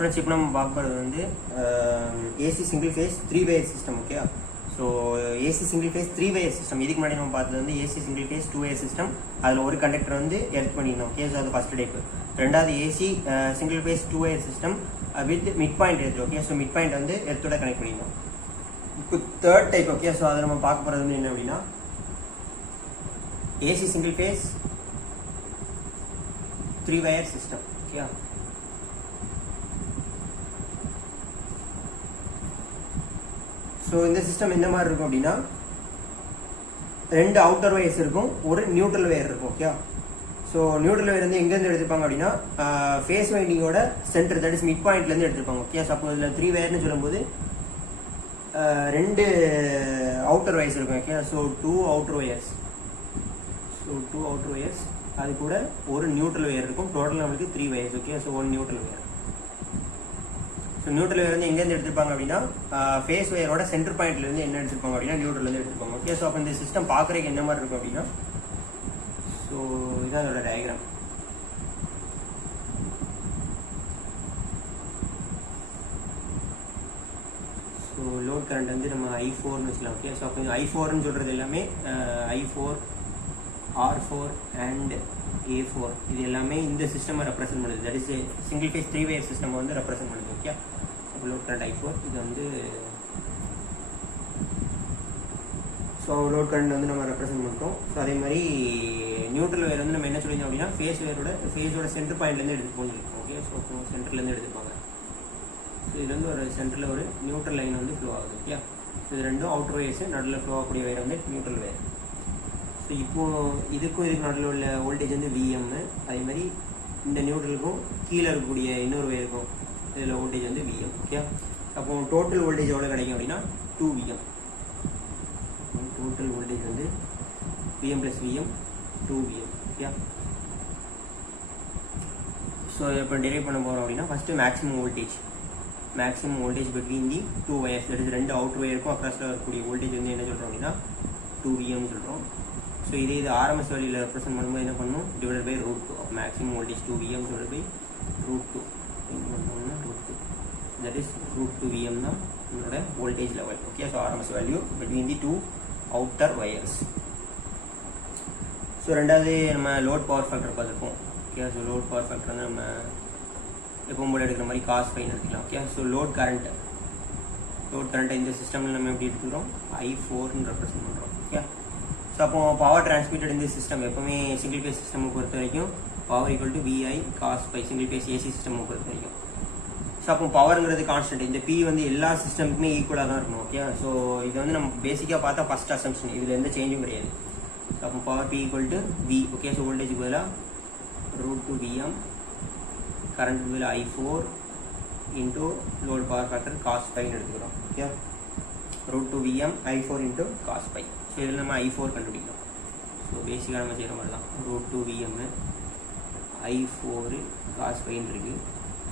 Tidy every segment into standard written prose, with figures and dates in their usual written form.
Students இப்போ நம்ம பார்க்க போகிறது வந்து AC single phase 3 wire system. Okay, so AC single phase 3 wire system. இதுக்கு முன்னாடி நம்ம பார்த்தது வந்து AC single face 2 wire system. அதில் ஒரு கண்டக்டர் வந்து எர்த் பண்ணியிருந்தோம். ஓகே, ஸோ அது ஃபர்ஸ்ட் டைப். ரெண்டாவது AC single face 2 wire system with mid point earth. Okay, so mid point வந்து எர்த்தோட கனெக்ட் பண்ணியிருந்தோம். இப்போ தேர்ட் டைப். ஓகே, ஸோ அதை நம்ம பார்க்க போகிறது வந்து என்ன அப்படின்னா AC single phase 3 wire system. Okay, so இந்த சிஸ்டம் எந்த மாதிரி இருக்கும் அப்படின்னா ரெண்டு அவுட்டர் வயர்ஸ் இருக்கும், ஒரு நியூட்ரல் வயர் இருக்கும். ஓகே, ஸோ நியூட்ரல் வயர் வந்து எங்கேருந்து எடுத்துப்பாங்க அப்படின்னா ஃபேஸ் வைண்டிங்கோட சென்டர், தட் இஸ் மிட் பாயிண்ட்லேருந்து எடுத்துப்பாங்க. ஓகே, ஸோ அப்போ இதில் 3 wire சொல்லும்போது ரெண்டு அவுட்டர் வயர்ஸ் இருக்கும். ஓகே, ஸோ 2 outer wires, அது கூட ஒரு நியூட்ரல் வயர் இருக்கும். டோட்டல் நம்மளுக்கு 3 wires. Okay, so 1 neutral wire. So neutral wire வந்து எங்கேருந்து எடுத்துருப்பாங்க அப்படின்னா ஃபேஸ் வயரோட சென்டர் பாயிண்ட்லேருந்து என்ன எடுத்துருப்பாங்க அப்படின்னா நியூட்ரல்லேருந்து எடுத்துருப்பாங்க. ஓகே, ஸோ அப்போ இந்த சிஸ்டம் பார்க்குறதுக்கு என்ன மாதிரி இருக்கும் அப்படின்னா, ஸோ இதான் அதோட டயக்ராம். ஸோ லோட் கரண்ட் வந்து நம்ம I4ன்னு வச்சுக்கலாம். ஓகே, ஸோ அப்போ I4ன்னு சொல்கிறது எல்லாமே I4, R4 அண்ட் A4 இது எல்லாமே இந்த சிஸ்டம் ரெப்ரசென்ட் பண்ணுது. That is single phase 3 wire system வந்து ரெப்ரசென்ட் பண்ணுது. Okay, so load current I4 இது வந்து ஸோ லோட் கரண்ட் வந்து நம்ம ரெப்ரசென்ட் பண்ணுறோம். ஸோ அதே மாதிரி நியூட்ரல் வயர் வந்து நம்ம என்ன சொல்லியிருந்தோம் அப்படின்னா ஃபேஸோட சென்டர் பாயிண்ட்லேருந்து எடுத்து போயிருக்கோம். ஓகே, ஸோ சென்டர்லேருந்து எடுத்துப்பாங்க. ஸோ இதுல இருந்து ஒரு சென்டரில் ஒரு நியூட்ரல் லைன் வந்து ஃப்ளோ ஆகுது. ஓகே, ஸோ இது ரெண்டும் அவுட்டர் வயர்ஸ், நடுவில் ஃப்ளோ ஆகக்கூடிய வயர் வந்து நியூட்ரல் வயர். ஸோ இப்போது இதுக்கும் இதுக்கு நடுவில் உள்ள வோல்டேஜ் வந்து VM. அதே மாதிரி இந்த நியூட்ரலுக்கும் கீழே இருக்கக்கூடிய இன்னொரு வயருக்கும் இதில் வோல்டேஜ் வந்து VM. ஓகே, அப்போ டோட்டல் வோல்டேஜ் எவ்வளோ கிடைக்கும் அப்படின்னா 2VM. டோட்டல் வோல்டேஜ் வந்து VM + VM 2VM. Okay, so இப்போ டெரைவ் பண்ண போகிறோம் அப்படின்னா first maximum voltage between the 2 wires, that is ரெண்டு அவுட்டர் வயருக்கும் அக்ராஸில் இருக்கக்கூடிய வோல்டேஜ் வந்து என்ன சொல்கிறோம் அப்படின்னா 2VM சொல்கிறோம். ஸோ இதே இது ஆர்எம்எஸ் வேல்யூவில் ரெப்ரசென்ட் பண்ணும்போது என்ன பண்ணணும், divided by √2 of maximum voltage 2VM divided by √2. √2 that is √2VM தான் நம்மளோட voltage level. Okay, so RMS value between the 2 outer wires. So ரெண்டாவது நம்ம லோட் பவர் ஃபேக்டர் பார்த்துருப்போம். Okay, so load power factor வந்து நம்ம எப்பவும் போல எடுக்கிற மாதிரி cos ∅ எடுத்துக்கலாம். ஓகே, ஸோ லோட் கரண்ட் இந்த சிஸ்டமில் நம்ம எப்படி எடுத்துக்கிறோம் I4ன்னு ரெப்ரசென்ட் பண்ணுறோம். ஓகே, ஸோ அப்போ பவர் டிரான்ஸ்மிட்டட் இந்த சிஸ்டம் எப்பவுமே சிங்கிள் ஃபேஸ் சிஸ்டமை பொறுத்த வரைக்கும் power equal to VI cos ∅, single phase AC சிஸ்டமை பொறுத்த வரைக்கும். ஸோ அப்போ பவருங்கிறது கான்ஸ்டன்ட். இந்த P வந்து எல்லா சிஸ்டமுக்குமே ஈக்குவலாக தான் இருக்கணும். ஓகே, ஸோ இது வந்து நம்ம பேசிக்காக பார்த்தா ஃபர்ஸ்ட் அசம்ஷன், இதில் எந்த சேஞ்சும் கிடையாது. ஸோ அப்போ power P equal to V. Okay, so வோல்டேஜுக்கு பதிலாக √2VM, கரண்ட் பதிலாக I4 into load power factor cos ∅ எடுத்துக்கிறோம். Okay, √2VM I4 into cos ∅. So இதில் நம்ம I4 கண்டுபிடிக்கலாம். ஸோ பேசிக்காக நம்ம செய்கிற மாதிரி தான் √2VM I4 cos ∅ இருக்குது.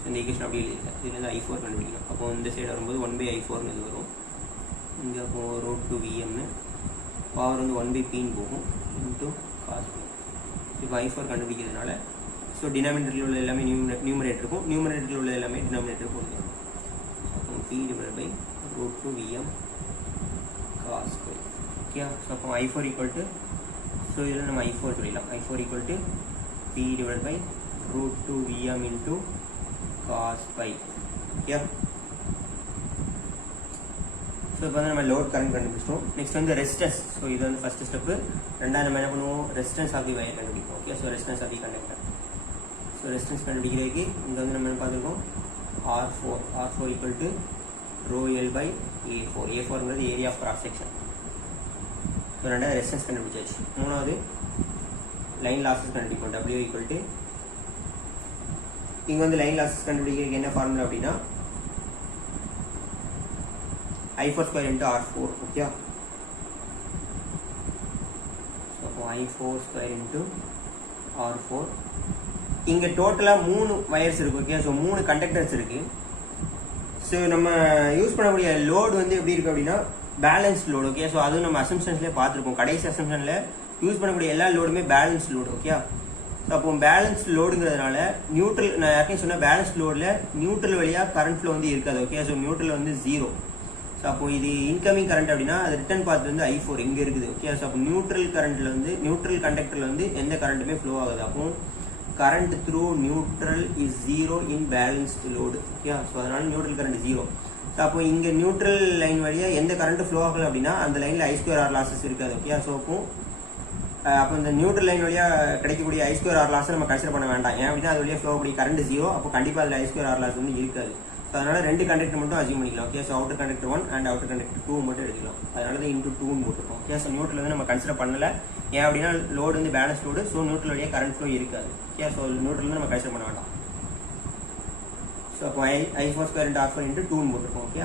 ஸோ இந்த ஈக்குவேஷன் அப்படி எழுதியிருக்கேன். இதுலேருந்து I4 கண்டுபிடிக்கலாம். அப்போ இந்த சைடு வரும்போது 1/I4ன்னு இது வரும். இங்கே அப்போ √2VM பவர் வந்து 1/P போகும் இன்டூ cos ∅. இப்போ I4 கண்டுபிடிக்கிறதுனால ஸோ டினாமினேட்டரில் உள்ள எல்லாமே நியூமரேட்டருக்கும், நியூமரேட்டரில் உள்ள எல்லாமே டினாமினேட்டருக்கும் வந்துடும். அப்போ P divide by √2VM cos ∅. Okay, so அப்போ I4 ஈக்குவல் டு, ஸோ இதில் நம்ம I4 சொல்லிடலாம். I4 equal to P divide by √2VM into cos ∅. Okay, so இப்போ வந்து நம்ம லோட் கரண்ட் கண்டுபிடிச்சிட்டோம். நெக்ஸ்ட் வந்து ரெசிஸ்டன்ஸ். ஸோ இது வந்து ஃபர்ஸ்ட் ஸ்டெப்பு. ரெண்டாவது நம்ம என்ன பண்ணுவோம், ரெசிஸ்டன்ஸ் ஆஃப் தி வயர் கண்டுபிடிப்போம். Okay, so resistance of the conductor. So resistance கண்டுபிடிக்கிறதுக்கு இங்கே வந்து நம்ம என்ன பார்த்துருக்கோம் R4 equal to ρL by A4. A4ங்கிறது area of cross section. So ரெண்டாவது ரெசிஸ்டன்ஸ் கண்டுபிடிச்சாச்சு. மூணாவது லைன் லாஸஸ் கண்டுபிடிப்போம். W ஈக்குவல் டு, இங்கே வந்து லைன் லாஸஸ் கண்டுபிடிக்கிறதுக்கு என்ன ஃபார்முலா அப்படின்னா I4² into R4. Okay, so அப்போ I4² இன்ட்டு R4. இங்கே டோட்டலாக 3 வயர்ஸ் இருக்குது. ஓகே, ஸோ 3 கண்டக்டர்ஸ் இருக்குது. ஸோ நம்ம யூஸ் பண்ணக்கூடிய லோடு வந்து எப்படி இருக்குது அப்படின்னா பேலன்ஸ் லோடு. ஓகே, ஸோ அதுவும் நம்ம அசம்ஷன்ஸ்லேயே பார்த்துருக்கோம். கடைசி அசம்ஷனில் யூஸ் பண்ணக்கூடிய எல்லா லோடுமே பேலன்ஸ் லோடு. ஓகே, ஸோ அப்போ பேலன்ஸ் லோடுங்கிறதுனால நியூட்ரல், நான் யாருக்கும் சொன்ன பேலன்ஸ் லோடில் நியூட்ரல் வழியாக கரண்ட் ஃப்ளோ வந்து இருக்காது. ஓகே, ஸோ நியூட்ரல் வந்து 0. ஸோ அப்போ இது இன்கமிங் கரண்ட் அப்படின்னா அது ரிட்டர்ன் பாத் வந்து I4 இங்கே இருக்குது. ஓகே, ஸோ அப்போ நியூட்ரல் கரண்ட்ல வந்து நியூட்ரல் கண்டக்டர்ல வந்து எந்த கரண்ட்டுமே ஃப்ளோ ஆகுது. அப்போ current through neutral is 0 in balanced load. Okay, so அதனால நியூட்ரல் கரண்ட் 0. ஸோ அப்போ இங்கே நியூட்ரல் லைன் வழியாக எந்த கரண்ட் ஃப்ளோ ஆகல அப்படின்னா அந்த லைனில் I2R லாசஸ் இருக்காது. ஓகே, ஸோ அப்போ இந்த நியூட்ரல் லைன் வழியாக கிடைக்கக்கூடிய I2R லாஸ் நம்ம கன்சிடர் பண்ண வேண்டாம். ஏன் அப்படின்னா அது வழியாக ஃப்ளோ ஆகக்கூடிய கரண்ட் 0. அப்போ கண்டிப்பாக அதில் I2R லாஸ் வந்து இருக்காது. ஸோ அதனால 2 கண்டக்டர் மட்டும் அசியூம் பண்ணிக்கலாம். Okay, so outer conductor 1 and outer conductor 2 மட்டும் எடுத்துக்கலாம். அதனால தான் இன்டூ 2 போட்டுருக்கோம். ஓகே, ஸோ நியூட்ரல் வந்து நம்ம கன்சிடர் பண்ணல. ஏன் அப்படின்னா லோடு வந்து பேலன்ஸ் லோடு, ஸோ நியூட்ரல் வழியாக கரண்ட் ஃப்ளோ இருக்காது. ஓகே, ஸோ நியூட்ரல் வந்து நம்ம கன்சிடர் பண்ண வேண்டாம். ஸோ அப்போ I4² into R4 into 2 போட்டுருக்கோம். Okay,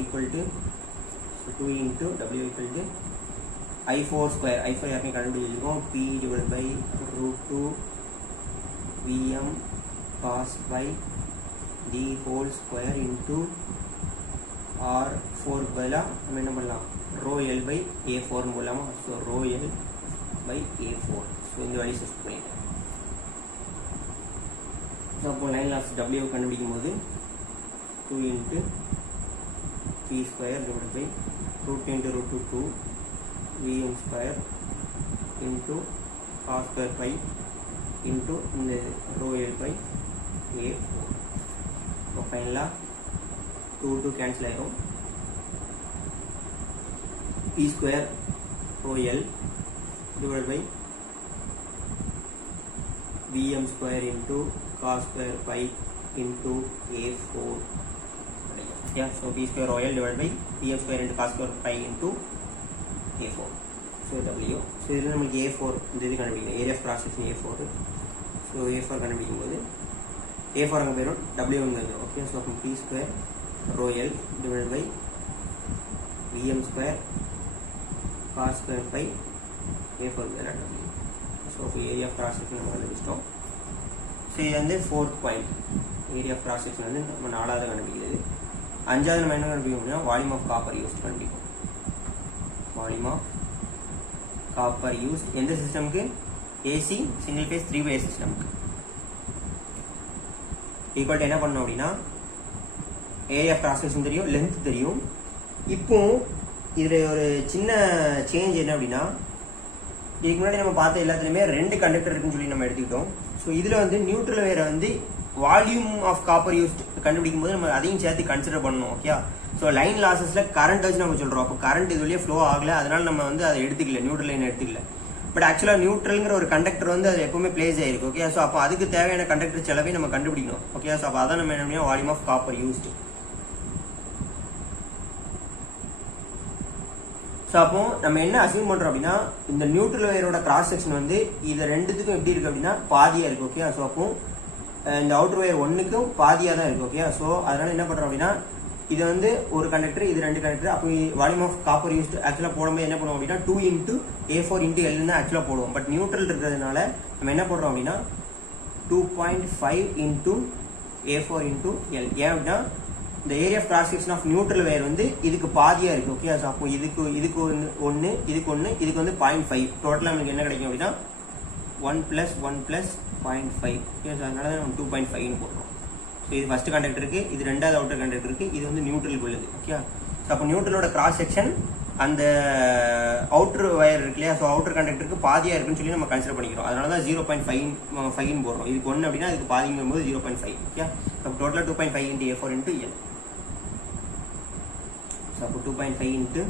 equal to 2 into W equal to I4². I4 யாருமே கண்டுபிடிச்சிருக்கோம். P divided by √2 Vm cos pi d whole square into R4 பதிலாக நம்ம என்ன பண்ணலாம், ρl by A4 போடலாமா. So ρl by A4. So இந்த வழி ஷிஃப்ட் பண்ணிட்டேன். ஸோ அப்போ லைன் லாஸ் W கண்டுபிடிக்கும் போது 2 into P² divided by √2 into √2 Vm² into cos² pi into இந்த ρl by A4. இப்போ ஃபைனலாக 2 கேன்சல் ஆயிரும். P² ρl divided by Vm² into cos² pi into A4. Yeah, so P² ρl divided by Vm² into cos² pi into A4. So W. So இதில் நமக்கு A4 இந்த இது கண்டுபிடிக்கணும். Area of cross section A4. So A4 கண்டுபிடிக்கும் போது A4 அங்கே போயிடும், W okay. So அப்போ P² ρl divided by Vm² cos² pi A4 W. So இப்போ ஏரியா ஆஃப் கிராஸ் செக்ஷன் நம்ம கண்டுபிடிச்சிட்டோம். ஸோ இது வந்து 4th point. Area of cross section வந்து நம்ம 4வது கண்டுபிடிக்கிறது. 5வது நம்ம என்ன கண்டுபிடிக்க முடியும், வால்யூம் ஆஃப் காப்பர் யூஸ்ட் கண்டுபிடிக்கும். வால்யூம் ஆஃப் காப்பர் யூஸ்ட் எந்த சிஸ்டமுக்கு, ஏசி சிங்கிள் ஃபேஸ் 3 wire சிஸ்டமுக்கு. ஈக்குவல் டு என்ன பண்ணணும் அப்படின்னா ஏரியா ஆஃப் கிராஸ் செக்ஷன் தெரியும், லென்த் தெரியும். இப்போ இதில் ஒரு சின்ன சேஞ்ச் என்ன அப்படின்னா, இதுக்கு முன்னாடி நம்ம பார்த்த எல்லாத்துலேயுமே 2 கண்டக்டர் இருக்குன்னு சொல்லி நம்ம எடுத்துக்கிட்டோம். ஸோ இதில் வந்து நியூட்ரல் வேற வந்து வால்யூம் ஆஃப் காப்பர் யூஸ்ட் கண்டுபிடிக்கும் போது நம்ம அதையும் சேர்த்து கன்சிடர் பண்ணணும். ஓகே, ஸோ லைன் லாசஸில் கரண்ட் வச்சு நம்ம சொல்கிறோம். அப்போ கரண்ட் இது வழியே ஃப்ளோ ஆகலை, அதனால நம்ம வந்து அதை எடுத்துக்கல, நியூட்ரல் லைன் எடுத்துக்கல. பட் ஆக்சுவலாக நியூட்ரல்ங்கிற ஒரு கண்டக்டர் வந்து அது எப்பவுமே பிளேஸ் ஆயிருக்கு. ஓகே, ஸோ அப்போ அதுக்கு தேவையான கண்டக்டர் செலவே நம்ம கண்டுபிடிக்கணும். ஓகே, ஸோ அப்போ அதான் நம்ம என்ன பண்ணணும், volume of copper used. So அப்போ நம்ம என்ன அசியூம் பண்ணுறோம் அப்படின்னா, இந்த நியூட்ரல் வயரோட கிராஸ் செக்ஷன் வந்து இது ரெண்டுத்துக்கும் எப்படி இருக்கு அப்படின்னா பாதியாக இருக்கு. ஓகே, ஸோ அப்போ இந்த அவுட்டர் வயர் 1க்கும் பாதியாக தான் இருக்கு. ஓகே, ஸோ அதனால என்ன பண்ணுறோம் அப்படின்னா, இது வந்து ஒரு கண்டக்டர், இது 2 கண்டக்டர். அப்போ வால்யூம் ஆஃப் காப்பர் யூஸ்ட் ஆக்சுவலாக போடும்போது என்ன பண்ணுவோம் அப்படின்னா 2 into A4 into L தான் ஆக்சுவலாக போடுவோம். பட் நியூட்ரல் இருக்கிறதுனால நம்ம என்ன போடுறோம் அப்படின்னா 2.5 into A4 into L. ஏன் அப்படின்னா இந்த area of cross section of neutral wire வந்து இதுக்கு பாதியாக இருக்கு. ஓகே, ஸோ அப்போ இதுக்கு ஒன்று, இதுக்கு இதுக்கு வந்து 0.5. டோட்டலாக நமக்கு என்ன கிடைக்கும் அப்படின்னா 1 + 1 + 0.5. ஓகே, ஸோ அதனால தான் நம்ம 2.5ன்னு போடுறோம். ஸோ இது ஃபர்ஸ்ட் கண்டக்டருக்கு, இது 2வது அவுட்டர் கண்டக்டருக்கு, இது வந்து நியூட்ரலுக்கு உள்ளது. ஓகே, ஸோ அப்போ நியூட்ரலோட கிராஸ் செக்ஷன் அந்த அவுட்டர் வயர் இருக்கு இல்லையா, ஸோ அவுட்டர் கண்டக்டருக்கு பாதியாக இருக்குன்னு சொல்லி நம்ம கன்சிடர் பண்ணிக்கிறோம். அதனால தான் 0.5 போடுறோம். இதுக்கு 1 அப்படின்னா இதுக்கு பாதிங்கும் போது 0.5. ஓகே, அப்போ டோட்டலாக 2.5 into A4 into L. So அப்போ 2.5 into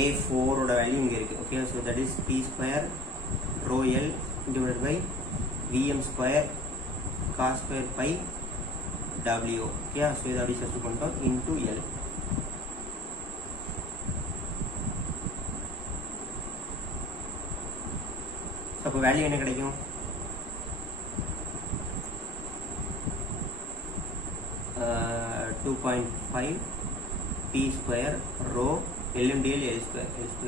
A4 ஓட வேல்யூ இங்கே இருக்குது. Okay, so that is P² ρl divided by Vm² cos² pi W. Okay, so இதை அப்படி சப்ஸ்டிட் பண்ணிட்டோம் into L. ஸோ அப்போ வேல்யூ என்ன கிடைக்கும், uh, 2.5 P² rho L into L L²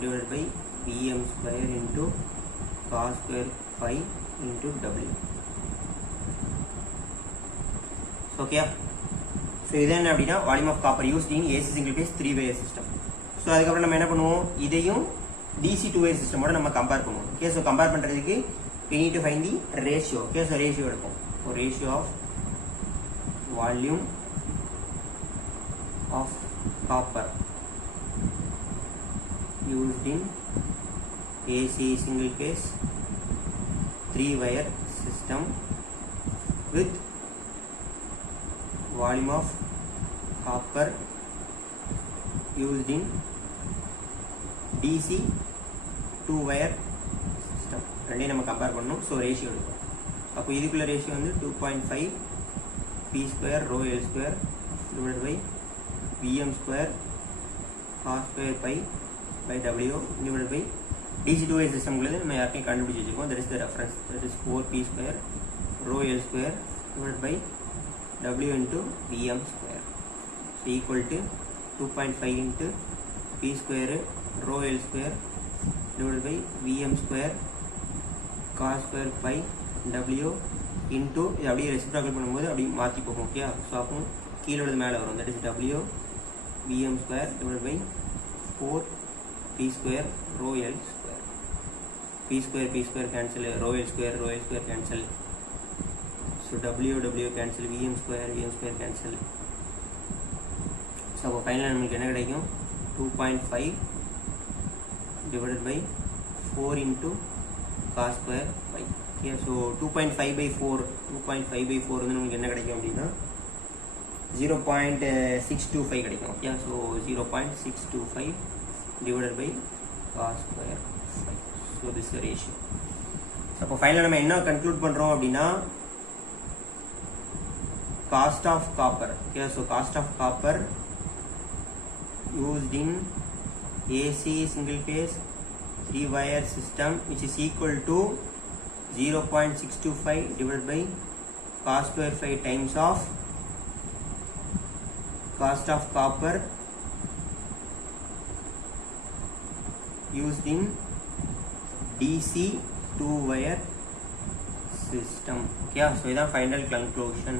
divided by Vm² into cos² pi into W. Okay, so இது என்ன அப்படின்னா volume of copper used in AC single phase 3 wire system. So அதுக்கப்புறம் நம்ம என்ன பண்ணுவோம், இதையும் DC 2 wire சிஸ்டமோட நம்ம கம்பேர் பண்ணுவோம். ஓகே. ஸோ கம்பேர் பண்ணுறதுக்கு we need to find the ratio. Okay. So ratio எடுப்போம். So ratio of volume of copper used in AC single phase 3 wire system with volume of copper used in DC 2 wire system. ரெண்டையும் நம்ம compare பண்ணணும். So ratio எடுப்போம். அப்போ இதுக்குள்ள ratio வந்து 2.5 P square rho L square divided by VM square cos square pi by W divided by DC 2 wire system குள்ளது நம்ம யாருமே கண்டுபிடிச்சு வச்சிருக்கோம். that is the reference, that is 4P square rho L square divided by W into VM square, so equal to 2.5 into P square rho L square divided by VM square cos square pi W into இது அப்படியே reciprocal பண்ணும்போது அப்படியே மாற்றி போகும். Okay. So அப்போ கீழே உள்ளது மேலே வரும். That is W VM square divided by 4P square rho L square. P square cancel, rho L square cancel. So W cancel, VM square cancel. So அப்போ ஃபைனலாக நம்மளுக்கு என்ன கிடைக்கும்? 2.5 divided by 4 into cos square pi. Okay, so 2.5 by 4 வந்து நமக்கு என்ன கிடைக்கும் அப்படின்னா 0.625 கிடைக்கும். Okay. So 0.625 divided by cos square pi. So this is the ratio. So அப்போ ஃபைனலாக நம்ம என்ன கன்க்ளூட் பண்ணுறோம் அப்படின்னா cost of copper. Okay, so cost of copper used in AC single phase 3 wire system which is equal to 0.625 divided by cos square phi times of cost of copper used in DC 2 wire system. Okay, so this is final conclusion.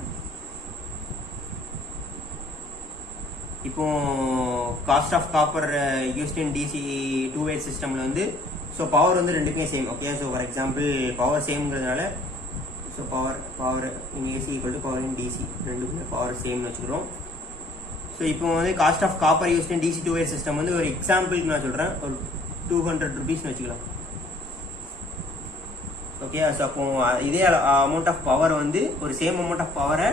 இப்போ cost of copper used in DC 2 way சிஸ்டமில் வந்து so power வந்து ரெண்டுக்குமே same. Okay. So for example power சேம்ங்கிறதுனால so power in AC equal to power in DC ரெண்டுக்குமே power சேம்னு வச்சுக்கிறோம். So இப்போ வந்து cost of copper used in DC 2 way system வந்து ஒரு எக்ஸாம்பிளுக்கு நான் சொல்கிறேன், ஒரு 200 rupeesனு வச்சுக்கலாம். ஓகே. ஸோ அப்போ இதே அமௌண்ட் ஆஃப் பவர் வந்து ஒரு சேம் அமௌண்ட் ஆஃப் பவரை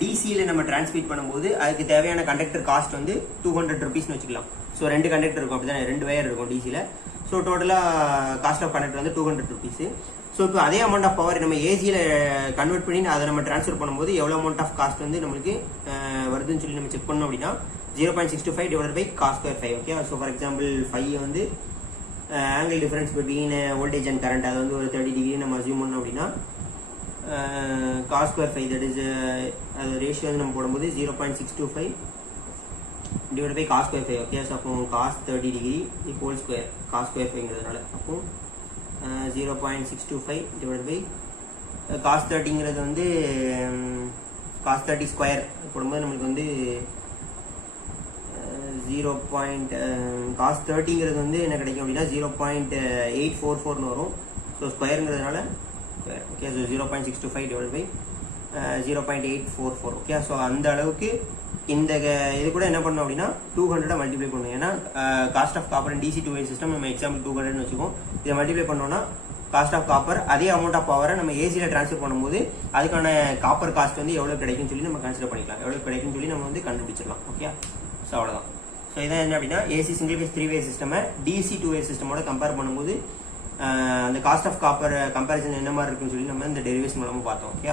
டிசியில் நம்ம டிரான்ஸ்மிட் பண்ணும்போது அதுக்கு தேவையான கண்டக்டர் காஸ்ட் வந்து 200 rupeesனு வச்சுக்கலாம். ஸோ 2 கண்டக்டர் இருக்கும், அப்படி தான் 2 wire இருக்கும் டிசியில். ஸோ டோட்டலாக காஸ்ட் ஆஃப் கண்டக்டர் வந்து 200 rupees. ஸோ இப்போ அதே அமௌண்ட் ஆஃப் பவர் நம்ம ஏசியில் கன்வெர்ட் பண்ணி அதை நம்ம ட்ரான்ஸ்ஃபர் பண்ணும்போது எவ்வளோ அமௌண்ட் ஆஃப் காஸ்ட் வந்து நம்மளுக்கு வருதுன்னு சொல்லி நம்ம செக் பண்ணோம் அப்படின்னா 0.625 divided by cos square phi. Okay. So for example phi வந்து angle difference between voltage and current அது வந்து ஒரு 30 degree நம்ம அசியூம் பண்ணோம் அப்படின்னா cos square phi, that is அது ரேஷியோ வந்து நம்ம போடும்போது 0.625 divided by cos square phi. Okay. So அப்போ cos 30 degree whole square cos square phiங்கிறதுனால அப்போ 0.625 divided by cos 30ங்கிறது வந்து cos 30 ஸ்கொயர் போடும்போது நம்மளுக்கு வந்து 0. cos 30ங்கிறது வந்து என்ன கிடைக்கும் அப்படின்னா 0.844னு வரும். ஸோ ஸ்கொயருங்கிறதுனால square. Okay. So 0.625 divided by 0.844. Okay. So அந்த அளவுக்கு இந்த இது கூட என்ன பண்ணோம் அப்படின்னா 200 மல்டிப்ளை பண்ணணும். ஏன்னா cost of copper DC 2 way system நம்ம எக்ஸாம்பிள் 200ன்னு வச்சுக்கோம். இதை மல்டிப்ளை பண்ணோம்னா காஸ்ட் ஆஃப் காப்பர் அதே அமௌண்ட் ஆஃப் பவரை நம்ம ஏசியில் ட்ரான்ஸ்ஃபர் பண்ணும்போது அதுக்கான காப்பர் காஸ்ட் வந்து எவ்வளோ கிடைக்குன்னு சொல்லி நம்ம கன்சிடர் பண்ணிக்கலாம், எவ்வளோ கிடைக்குன்னு சொல்லி நம்ம வந்து கண்டுபிடிச்சிடலாம். ஓகே. ஸோ அவ்வளோதான். ஸோ இதான் என்ன அப்படின்னா ஏசி சிங்கிள் ஃபேஸ் 3 way சிஸ்டமை டிசி 2 way சிஸ்டமோட கம்பேர் பண்ணும்போது அந்த காஸ்ட் ஆஃப் காப்பர் கம்பேரிசன் என்ன மாதிரி இருக்குன்னு சொல்லி நம்ம இந்த டெரிவேஷன் மூலமாக பார்த்தோம். ஓகே.